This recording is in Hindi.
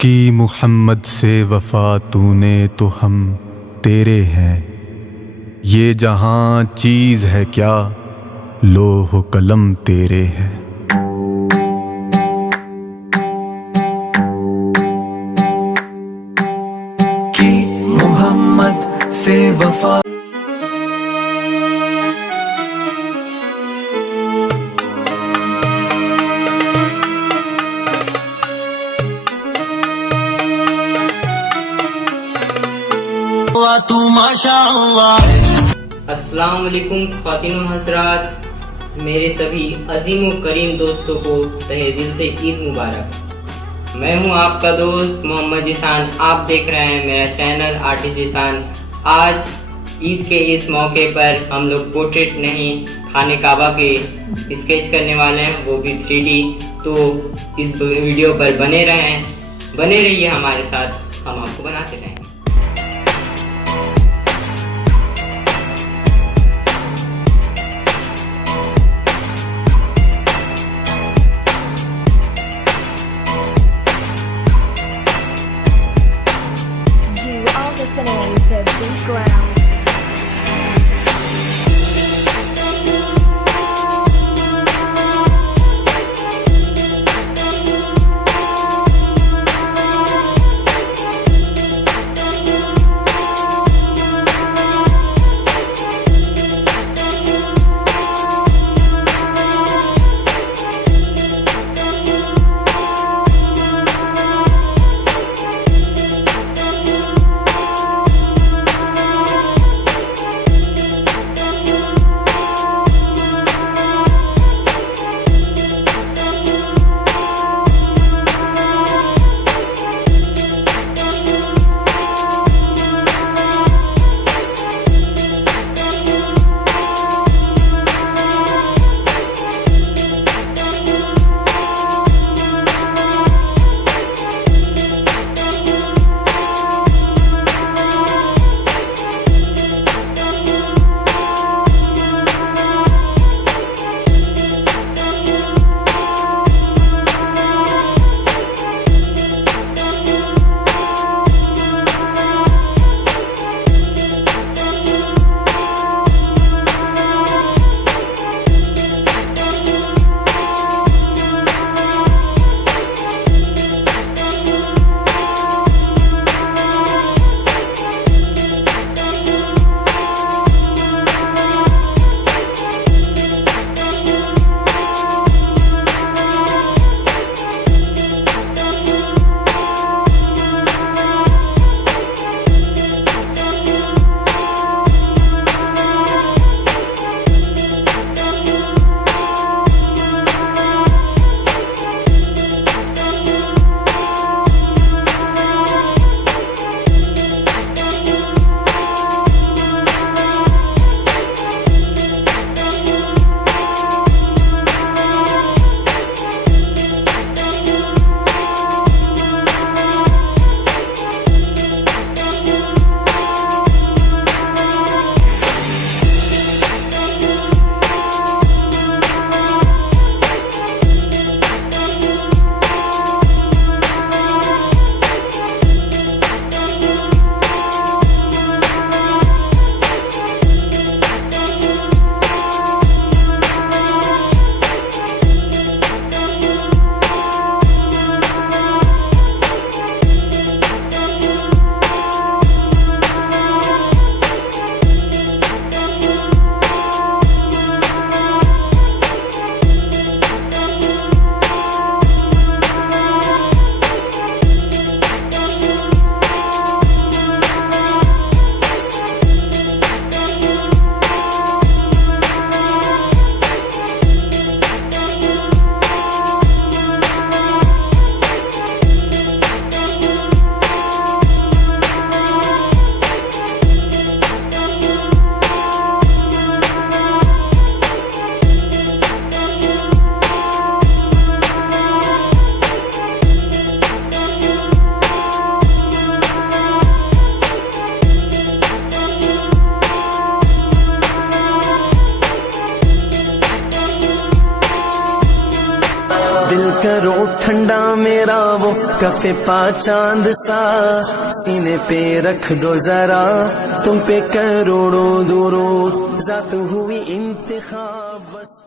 की मोहम्मद से वफा तूने तो हम तेरे हैं। ये जहां चीज है क्या, लोह कलम तेरे हैं। की मोहम्मद से वफा तू माशाअल्लाह। अस्सलामुअलैकुम कhuwati-or-hazrat, मेरे सभी azim-o-karim दोस्तों को तहे दिल से ईद मुबारक। मैं हूं आपका दोस्त मोहम्मद ज़ीशान। आप देख रहे हैं मेरा चैनल आर्टिस्ट ज़ीशान। आज ईद के इस मौके पर हम लोग पोर्ट्रेट नहीं खाने काबा के स्केच करने वाले हैं, वो भी 3D। तो इस वीडियो पर बने रहिए हमारे साथ, हम आपको बनाते रहेंगे। Listening to Beat Ground. दिल करो ठंडा मेरा वो कफे पा चांद सा, सीने पे रख दो जरा, तुम पे करोड़ों दूरों, जात हुई इंतखाब बस।